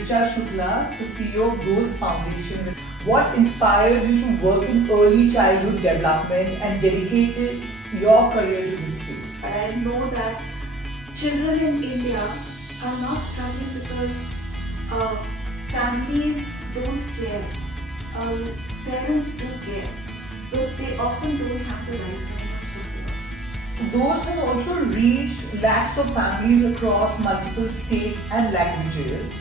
Richa Shukla, the CEO of Dost Foundation. What inspired you to work in early childhood development and dedicated your career to this space? I know that children in India are not struggling because families don't care, parents do care, but they often don't have the right kind of support. Dost have also reached lakhs of families across multiple states and languages.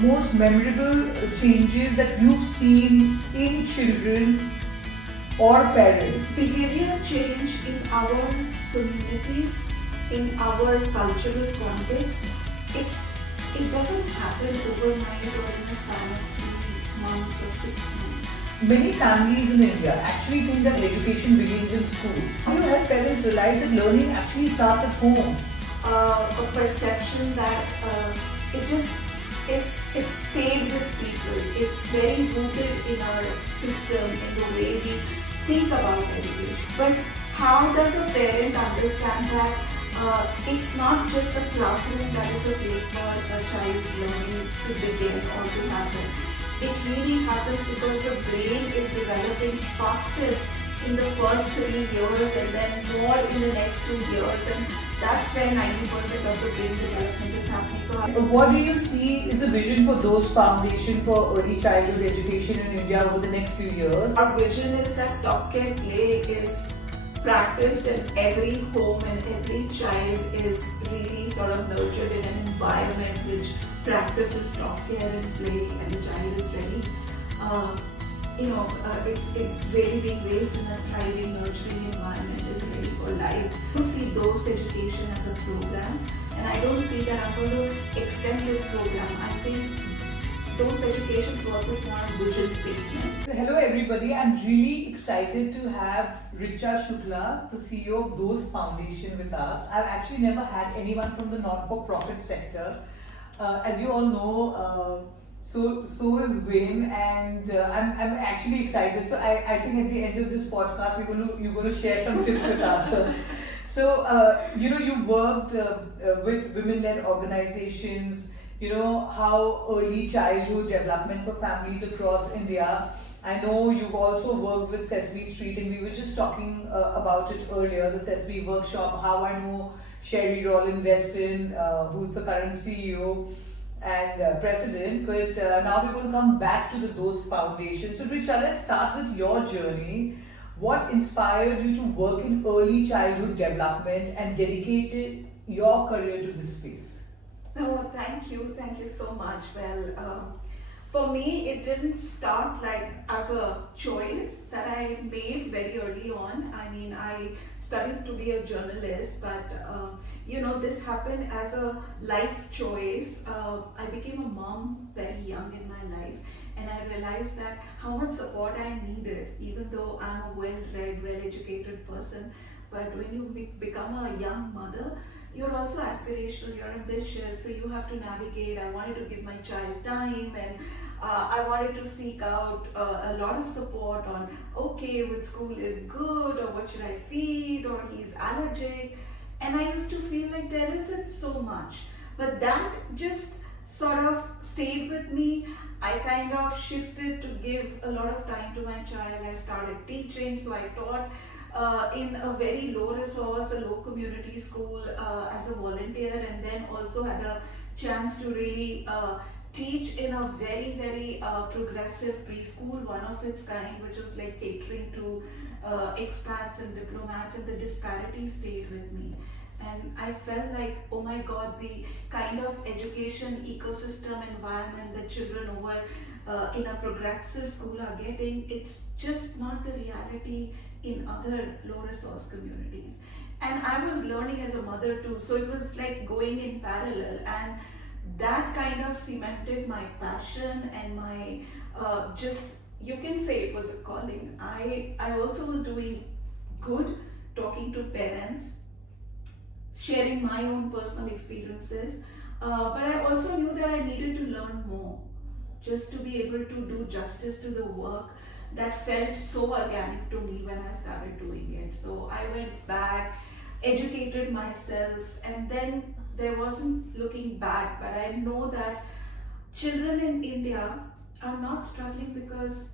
Most memorable changes that you've seen in children or parents? Behavior change in our communities, in our cultural context, it doesn't happen overnight or in a span of 3 months or 6 months. Many families in India actually think that education begins in school. How do you help parents realize that learning actually starts at home? A perception that it's stayed with people. It's very rooted in our system, in the way we think about education. But how does a parent understand that it's not just a classroom that is a place for a child's learning to begin or to happen? It really happens because the brain is developing fastest in the first 3 years and then more in the next 2 years, and that's where 90% of the brain development is happening. So, what do you see is the vision for Dost Foundation for early childhood education in India over the next few years? our vision is that top care play is practiced in every home and every child is really sort of nurtured in an environment which practices top care and play, and the child is really, it's really being raised in a thriving, nurturing environment, is ready for life. I don't see Dost education as a program, and I don't see that I'm going to extend this program. I think Dost education's work is not a vision statement. So hello everybody, I'm really excited to have Richa Shukla, the CEO of Dost Foundation with us. I've actually never had anyone from the non-for-profit sector. As you all know, so is Wayne, and I'm actually excited. So I think at the end of this podcast, you're going to share some tips with us. So you worked with women-led organizations. You know how early childhood development for families across India. I know you've also worked with Sesame Street, and we were just talking about it earlier, the Sesame workshop, how I know Sherry Rollin Weston, who's the current CEO and president, but now we're going to come back to the Dost Foundation. So Richa, let's start with your journey. What inspired you to work in early childhood development and dedicated your career to this space? No, thank you so much. Well, for me, it didn't start like as a choice that I made very early on. I mean, I studied to be a journalist, but this happened as a life choice. I became a mom very young in my life, and I realized that how much support I needed, even though I'm a well-read, well-educated person. But when you become a young mother, you're also aspirational, you're ambitious, so you have to navigate. I wanted to give my child time, and I wanted to seek out a lot of support on, okay, with school is good, or what should I feed, or he's allergic. And I used to feel like there isn't so much. But that just sort of stayed with me. I kind of shifted to give a lot of time to my child. I started teaching, so I taught in a very low resource, a low community school as a volunteer, and then also had a chance to really teach in a very, very progressive preschool, one of its kind, which was like catering to expats and diplomats, and the disparity stayed with me. And I felt like, oh my God, the kind of education ecosystem environment that children over in a progressive school are getting, it's just not the reality in other low resource communities. And I was learning as a mother too, so it was like going in parallel, and that kind of cemented my passion and my you can say it was a calling. I also was doing good, talking to parents, sharing my own personal experiences, but I also knew that I needed to learn more just to be able to do justice to the work that felt so organic to me when I started doing it. So I went back, educated myself, and then there wasn't looking back, but I know that children in India are not struggling because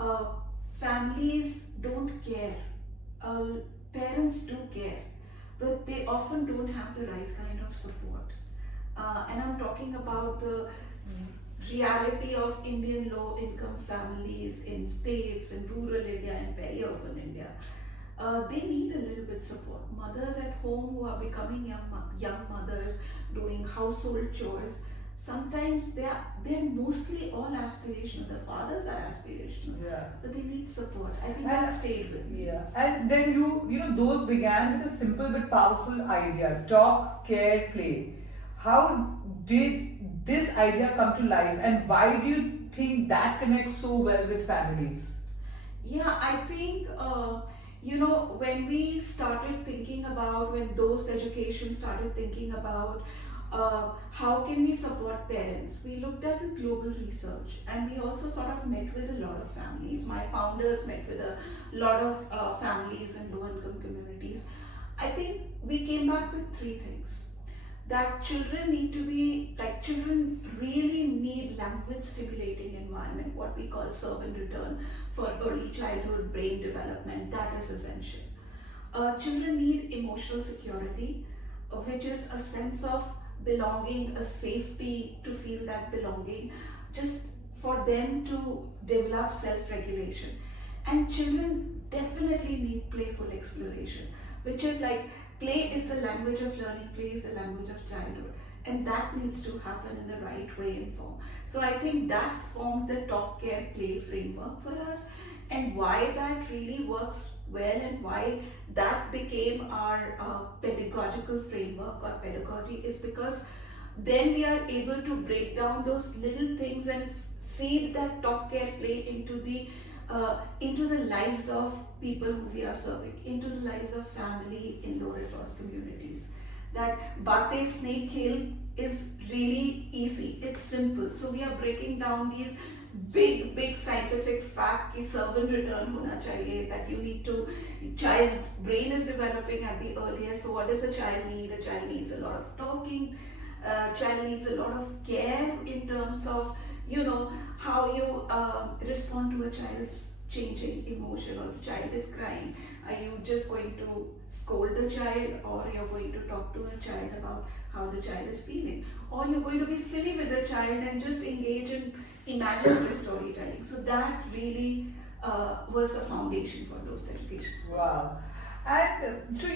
uh, families don't care. Uh, Parents do care, but they often don't have the right kind of support. And I'm talking about the reality of Indian low income families in states, in rural India, and peri-urban India. They need a little bit support. Mothers at home who are becoming young mothers, doing household chores, sometimes they're mostly all aspirational. The fathers are aspirational, Yeah. but they need support. I think And that stayed with me. yeah, and then you know, those began with a simple but powerful idea: talk, care, play. How did this idea come to life, and why do you think that connects so well with families? Yeah, I think when we started thinking about, when Dost Education started thinking about how can we support parents, we looked at the global research, and we also sort of met with a lot of families. My founders met with a lot of families in low income communities. I think we came back with three things: that children really need language stimulating environment, what we call serve and return, for early childhood brain development. That is essential. Children need emotional security, which is a sense of belonging, a safety to feel that belonging, just for them to develop self-regulation. And children definitely need playful exploration, which is like, play is the language of learning, play is the language of childhood, and that needs to happen in the right way and form. So I think that formed the talk, care, play framework for us, and why that really works well, and why that became our pedagogical framework or pedagogy, is because then we are able to break down those little things and seed that talk, care, play into the lives of people who we are serving, into the lives of family in low resource communities. That Bate Snake Hill is really easy, it's simple. So we are breaking down these big scientific fact ki serve and return hona chahiye, that you need to, child's brain is developing at the earliest. So what does a child need? A child needs a lot of talking, child needs a lot of care in terms of how you respond to a child's changing emotion, or the child is crying. Are you just going to scold the child, or you're going to talk to a child about how the child is feeling, or you're going to be silly with the child and just engage in imaginary storytelling? So that really was the foundation for those educations. Wow. And so,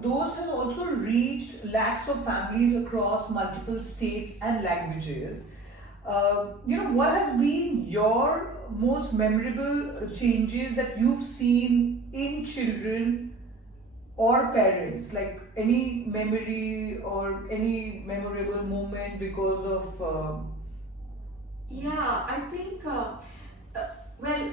those has also reached lakhs of families across multiple states and languages. What has been your most memorable changes that you've seen in children or parents? Like any memory or any memorable moment because of. Yeah, I think, well,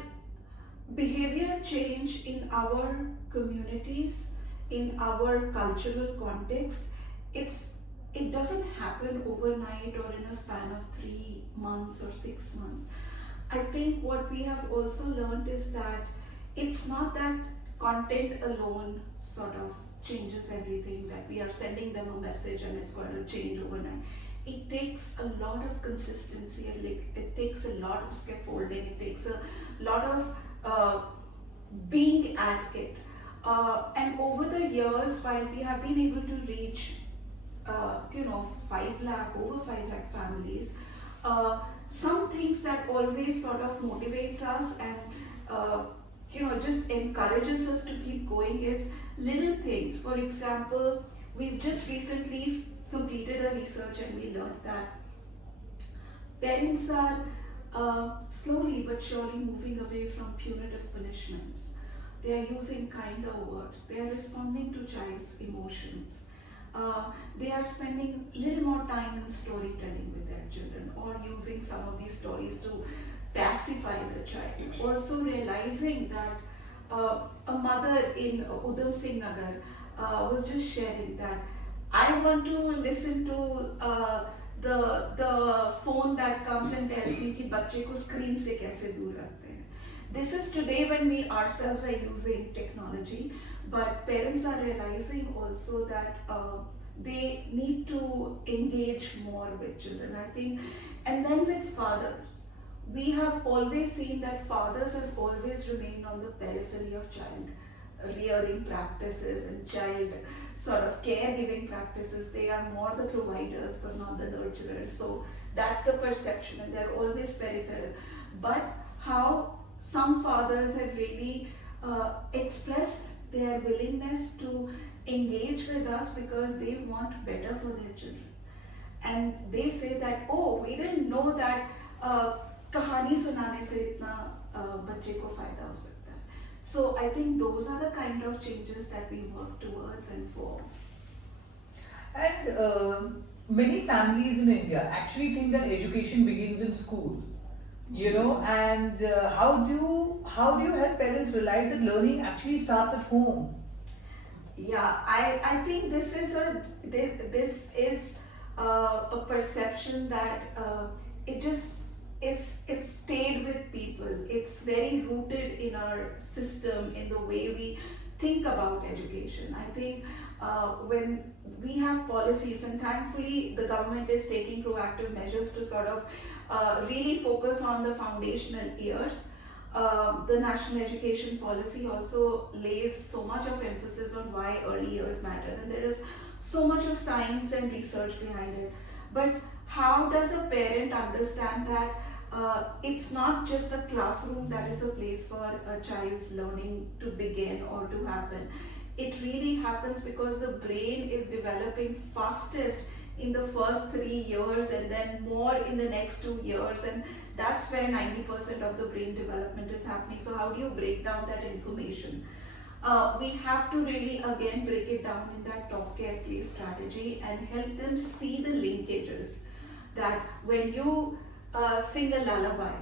behavior change in our communities, in our cultural context, it doesn't happen overnight or in a span of 3 months or 6 months. I think what we have also learned is that it's not that content alone sort of changes everything, that we are sending them a message and it's going to change overnight. It takes a lot of consistency, and it takes a lot of scaffolding, it takes a lot of being at it. And over the years, while we have been able to reach 5 lakh, over 5 lakh families, some things that always sort of motivates us and just encourages us to keep going is little things. For example, we've just recently completed a research, and we learned that parents are slowly but surely moving away from punitive punishments. They are using kinder words. They are responding to child's emotions. They are spending a little more time in storytelling with their children, or using some of these stories to pacify the child. Also realizing that a mother in Udham Singh Nagar was just sharing that, I want to listen to the phone that comes and tells me कि बच्चे को screen से कैसे दूर रखते हैं. This is today when we ourselves are using technology, but parents are realizing also that they need to engage more with children, I think. And then with fathers, we have always seen that fathers have always remained on the periphery of child rearing practices and child sort of caregiving practices. They are more the providers but not the nurturers. So that's the perception, and they're always peripheral. But how some fathers have really expressed their willingness to engage with us because they want better for their children. And they say that, oh, we didn't know that कहानी सुनाने से इतना बच्चे को फायदा हो सकता है. So I think those are the kind of changes that we work towards and for. And many families in India actually think that education begins in school, you know. And how do you help parents realize that learning actually starts at home? Yeah, I think this is a perception that it's stayed with people. It's very rooted in our system, in the way we think about education. I think when we have policies, and thankfully the government is taking proactive measures to sort of really focus on the foundational years. The national education policy also lays so much of emphasis on why early years matter, and there is so much of science and research behind it. But how does a parent understand that it's not just a classroom that is a place for a child's learning to begin or to happen? It really happens because the brain is developing fastest in the first 3 years and then more in the next 2 years, and that's where 90% of the brain development is happening. So how do you break down that information? We have to really again break it down in that talk, care, play strategy and help them see the linkages. That when you sing a lullaby,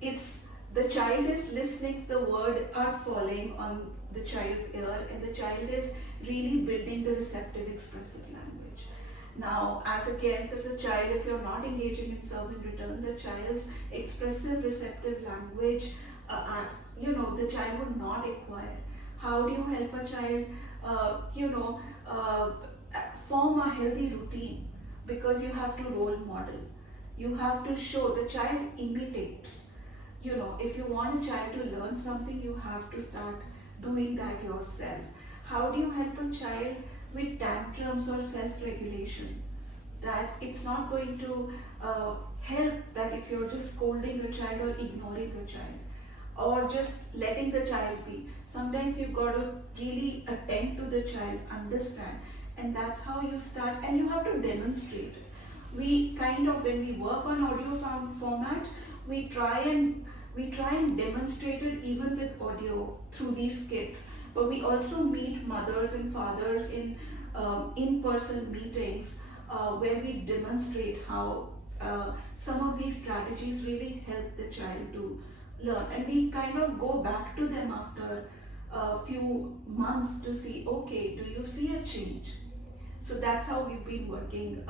it's the child is listening, the words are falling on the child's ear, and the child is really building the receptive expressive language. Now, as against if the child, if you're not engaging in serve and return, the child's expressive receptive language, the child would not acquire. How do you help a child, form a healthy routine? Because you have to role model. You have to show the child imitates. If you want a child to learn something, you have to start doing that yourself. How do you help a child with tantrums or self-regulation? That it's not going to help that if you're just scolding your child or ignoring your child or just letting the child be. Sometimes you've got to really attend to the child, understand, and that's how you start, and you have to demonstrate it. We kind of, when we work on audio formats, we try and demonstrate it even with audio through these kits. But we also meet mothers and fathers in in-person meetings where we demonstrate how some of these strategies really help the child to learn. And we kind of go back to them after a few months to see, okay, do you see a change? So that's how we've been working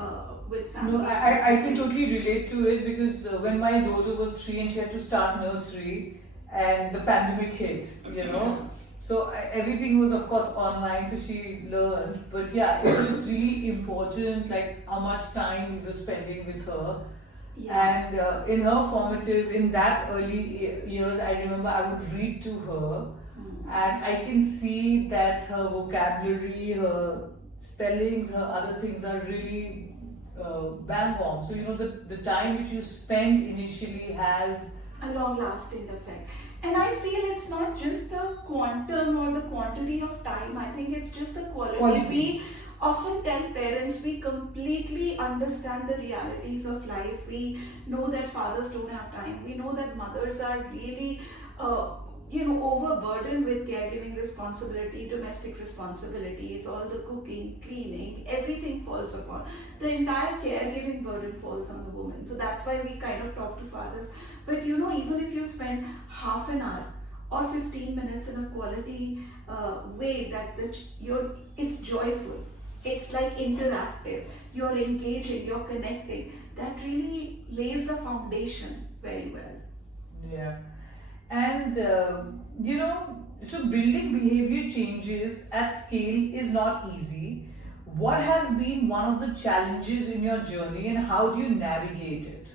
with families. No, I can totally relate to it because when my daughter was 3 and she had to start nursery and the pandemic hit, So everything was of course online, so she learned. But yeah, it was really important, like how much time we were spending with her. Yeah. And in her formative, in that early years, I remember I would read to her, and I can see that her vocabulary, her spellings, her other things are really bang on. So the time which you spend initially has a long-lasting effect. And I feel it's not just the quantum or the quantity of time. I think it's just the quality. We often tell parents we completely understand the realities of life. We know that fathers don't have time. We know that mothers are really overburdened with caregiving responsibility, domestic responsibilities, all the cooking, cleaning, everything falls upon. The entire caregiving burden falls on the woman. So that's why we kind of talk to fathers. But even if you spend half an hour or 15 minutes in a quality way, that it's joyful, it's like interactive, you're engaging, you're connecting, that really lays the foundation very well. Yeah. And so building behavior changes at scale is not easy. what has been one of the challenges in your journey and how do you navigate it?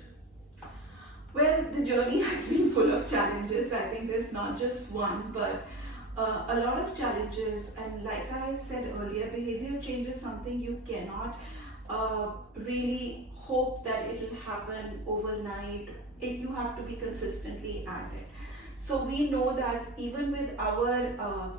Well, the journey has been full of challenges. I think there's not just one, but a lot of challenges. And like I said earlier, behavior change is something you cannot really hope that it'll happen overnight. You have to be consistently at it. So we know that even with our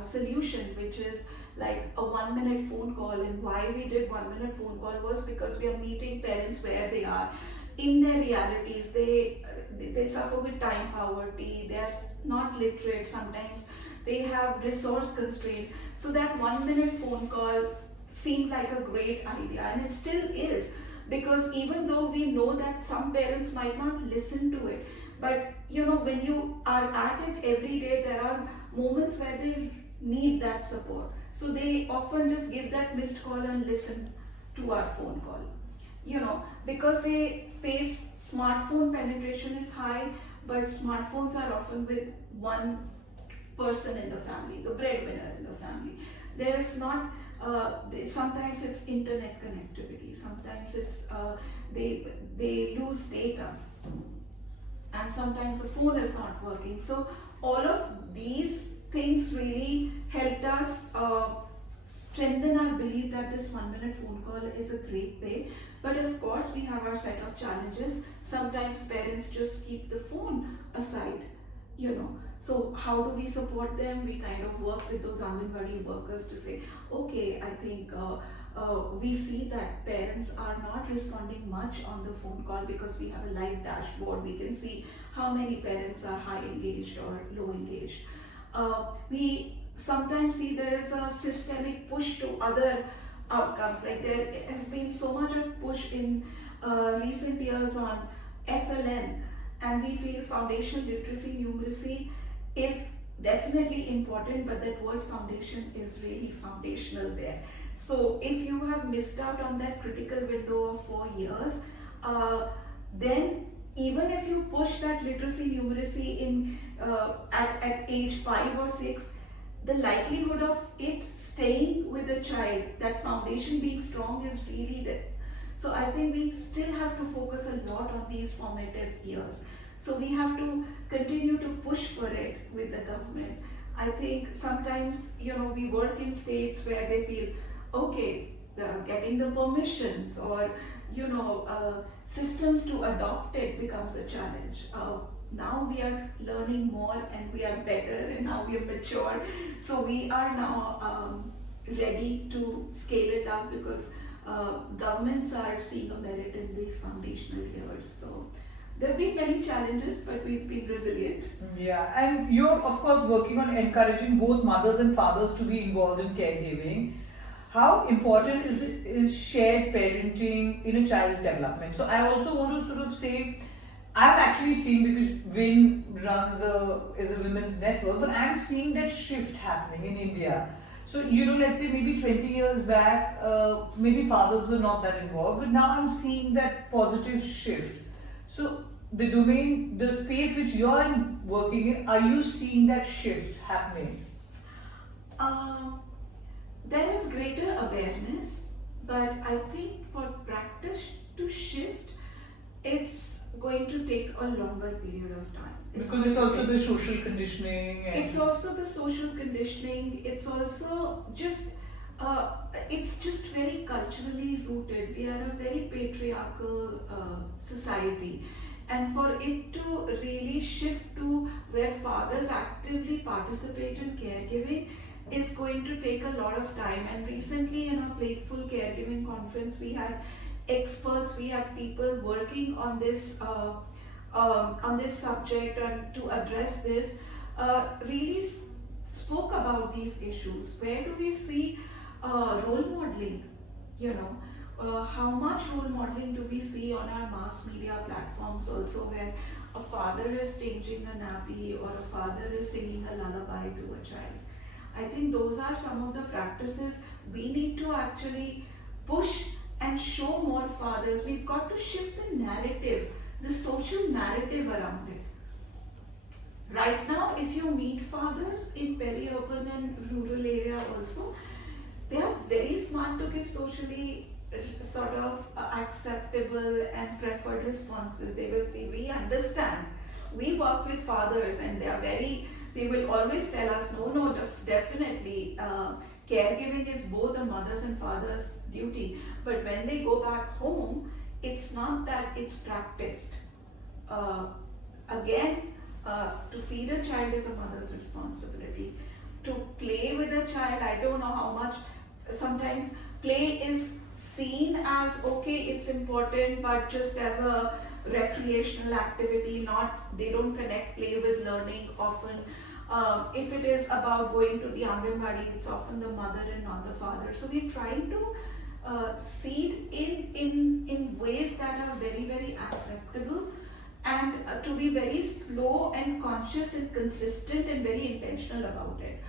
solution, which is like a 1 minute phone call, and why we did 1 minute phone call was because we are meeting parents where they are in their realities. They suffer with time poverty, they are not literate, sometimes they have resource constraint. So that 1 minute phone call seemed like a great idea, and it still is, because even though we know that some parents might not listen to it, but when you are at it every day, there are moments where they need that support. So they often just give that missed call and listen to our phone call. Because they face smartphone penetration is high, but smartphones are often with one person in the family, the breadwinner in the family. There is not, sometimes it's internet connectivity, sometimes it's they lose data, and sometimes the phone is not working. So all of these things really helped us strengthen our belief that this 1 minute phone call is a great way. But of course, we have our set of challenges. Sometimes parents just keep the phone aside, So how do we support them? We kind of work with those Anganwadi workers to say, okay, I think we see that parents are not responding much on the phone call, because we have a live dashboard. We can see how many parents are high engaged or low engaged. We sometimes see there is a systemic push to other outcomes. Like there has been so much of push in recent years on FLN, and we feel foundational literacy numeracy is definitely important, but that word foundation is really foundational there. So if you have missed out on that critical window of 4 years, then even if you push that literacy numeracy in at age 5 or 6, the likelihood of it staying with the child, that foundation being strong, is really there. So I think we still have to focus a lot on these formative years. So we have to continue to push for it with the government. I think sometimes, we work in states where they feel, okay, getting the permissions or, systems to adopt it becomes a challenge. Now we are learning more and we are better, and now we are mature. So we are now ready to scale it up, because governments are seeing a merit in these foundational years. So there have been many challenges, but we've been resilient. Yeah, and you're of course working on encouraging both mothers and fathers to be involved in caregiving. How important is shared parenting in a child's development? So I also want to sort of say, I've actually seen, because WIN is a women's network, but I'm seeing that shift happening in India. So, let's say maybe 20 years back, maybe fathers were not that involved, but now I'm seeing that positive shift. So, the space which you're working in, are you seeing that shift happening? There is greater awareness, but I think for practice to shift, it's going to take a longer period of time. Because it's also the social conditioning. It's also the social conditioning. It's also just, it's just very culturally rooted. We are a very patriarchal society. And for it to really shift to where fathers actively participate in caregiving is going to take a lot of time. And recently in a Playful Caregiving conference, we had experts, we had people working on this subject and to address this, really spoke about these issues. Where do we see role modeling? How much role modeling do we see on our mass media platforms also, where a father is changing a nappy or a father is singing a lullaby to a child? I think those are some of the practices we need to actually push and show more fathers. We've got to shift the narrative, the social narrative around it. Right now, if you meet fathers in peri-urban and rural area also, they are very smart want to give socially sort of acceptable and preferred responses. They will say, we understand. We work with fathers and they will always tell us, no, definitely. Caregiving is both a mother's and father's duty. But when they go back home, it's not that it's practiced. Again, to feed a child is a mother's responsibility. To play with a child, I don't know how much, sometimes play is seen as, okay, it's important, but just as a recreational activity, they don't connect play with learning often. If it is about going to the Anganwadi, it's often the mother and not the father. So we're trying to seed in ways that are very, very acceptable, and to be very slow and conscious and consistent and very intentional about it.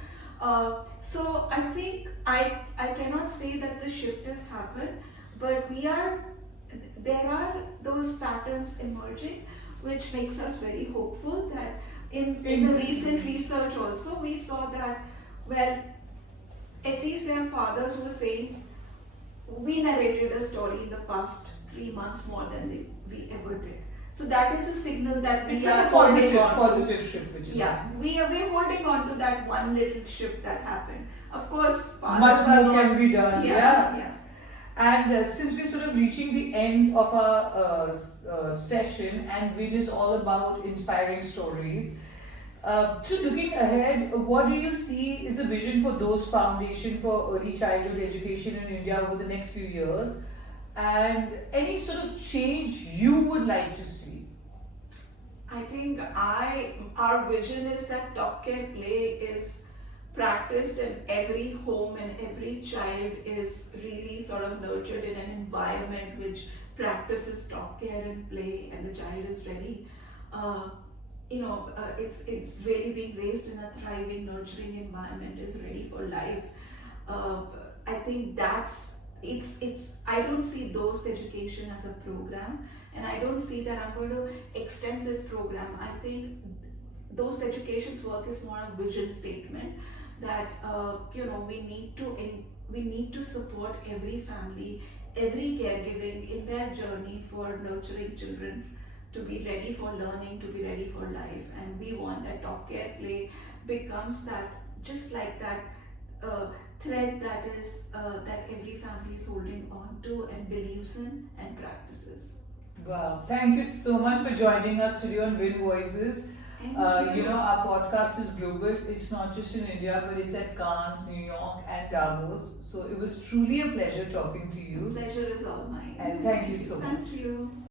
So I think I cannot say that the shift has happened, but there are those patterns emerging, which makes us very hopeful that in the recent research also we saw that, well, at least there are fathers who are saying, we narrated a story in the past 3 months more than we ever did. So that is a signal that we are holding on. Positive shift, which is we're holding on to that one little shift that happened. Of course, much more can be done. Yeah. And since we're sort of reaching the end of our session, and WIN is all about inspiring stories. So looking ahead, what do you see is the vision for Dost Foundation for early childhood education in India over the next few years? And any sort of change you would like to see? I think our vision is that top care play is practiced in every home, and every child is really sort of nurtured in an environment which practices top care and play, and the child is ready. It's really being raised in a thriving, nurturing environment, is ready for life. I think I don't see Dost education as a program, and I don't see that I'm going to extend this program. I think Dost education's work is more a vision statement that we need to support every family, every caregiving in their journey for nurturing children to be ready for learning, to be ready for life. And we want that top care play becomes that, just like that thread that every family is holding on to and believes in and practices. Wow, thank you so much for joining us today on WIN Voices. Thank you. Our podcast is global. It's not just in India, but it's at Cannes, New York, and Davos. So it was truly a pleasure talking to you. Pleasure is all mine. And thank you so much. Thank you.